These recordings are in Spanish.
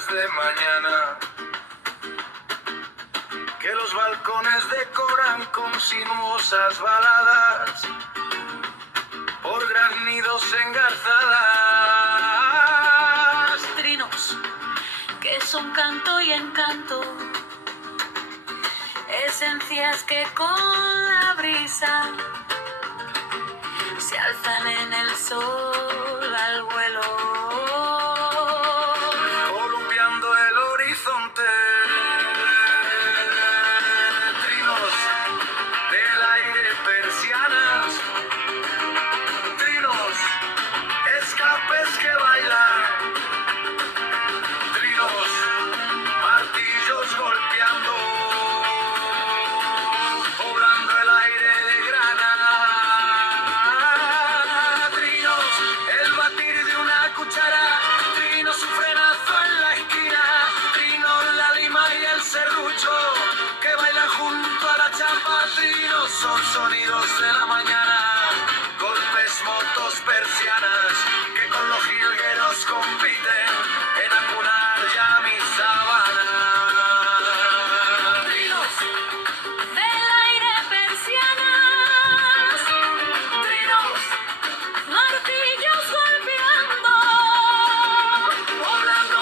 días de mañana, que los balcones decoran con sinuosas baladas por graznidos engarzadas. Trinos que son canto y encanto, esencias que con la brisa se alzan en el sol al vuelo, columpiando el horizonte. Trinos del aire, persianas, trinos, escapes que bailan, trinos, martillos golpeando, poblando el aire de grana. Trinos, el batir de una cuchara, trinos, un frenazo en la esquina, trinos, la lima y el serrucho que bailan junto a la chapa. Trinos son sonidos de la mañana, golpes, motos, persianas que con los jilgueros compiten en acunar ya mi sabana. Trinos del aire persianas, trinos, martillos golpeando, poblando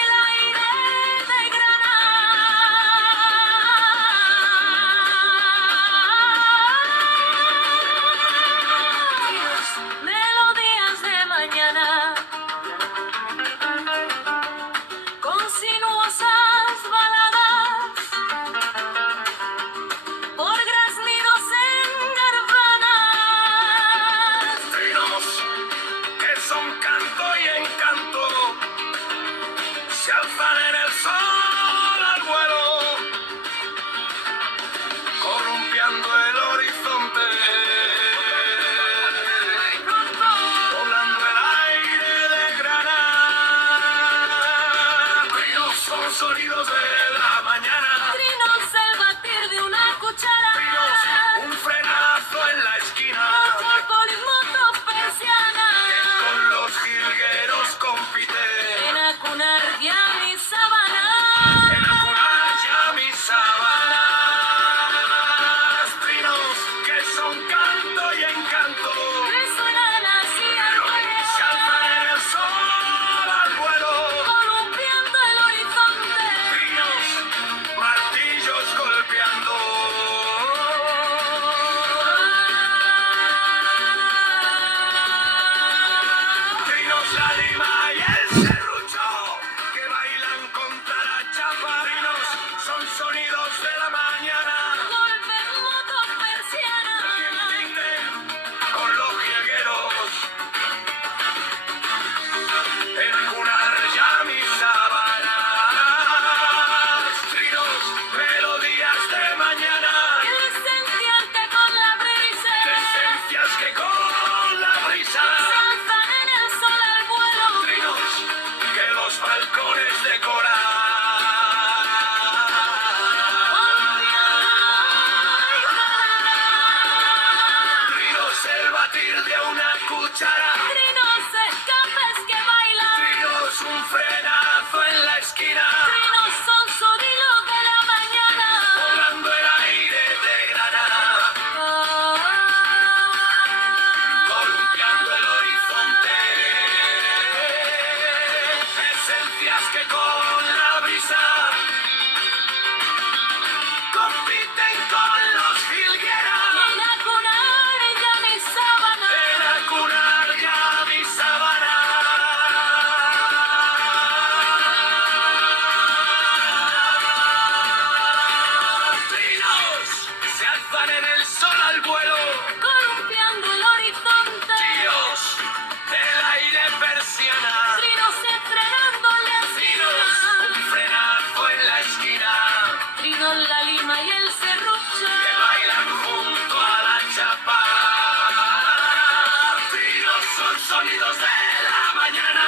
el aire de Granada. Melodías de mañana, con sinuosas baladas por graznidos engarzadas. trinos que son canto y encanto, se alzan en el sol al vuelo, columpiando el horizonte, poblando el aire de Granada. Trinos son sonidos de la mañana, Trinos el batir de una cuchara, trinos, un frenazo en la esquina, Trócolis, motos, persianas, con los jilgueros compiten en acunar ya mi sabana. en acunar ya mis sabanas. Trinos que son canto y encanto, Resuenan así al se alzan en el sol al vuelo, columpiando el horizonte. trinos, martillos golpeando, trinos, la lima y el serrucho que bailan contra la chapa. Trinos son sonidos de la mañana, Golpes, motos, persianas, con los jilgueros en acunar ya mis sabanas. Trinos, melodías de mañana, esencias que con la brisa esencias que con la brisa, se alzan en el sol al vuelo. trinos que los balcones decoran. Trinos, el batir de una cuchara, Trinos escapes que bailan, trinos, un frenazo en la esquina, trinos son sonidos de la mañana. poblando el aire de Granada, columpiando el horizonte, esencias que con la brisa compiten con los jilgueros En acunar ya mi sábana, en acunar ya mi sabana. Trinos se alzan en el sol al vuelo, columpiando el horizonte. tíos del aire persiana, Trinos estrenándole trinos, así. un frenazo en la esquina, Trinos la lima y el serrucho que bailan junto a la chapa. Trinos son sonidos de la mañana,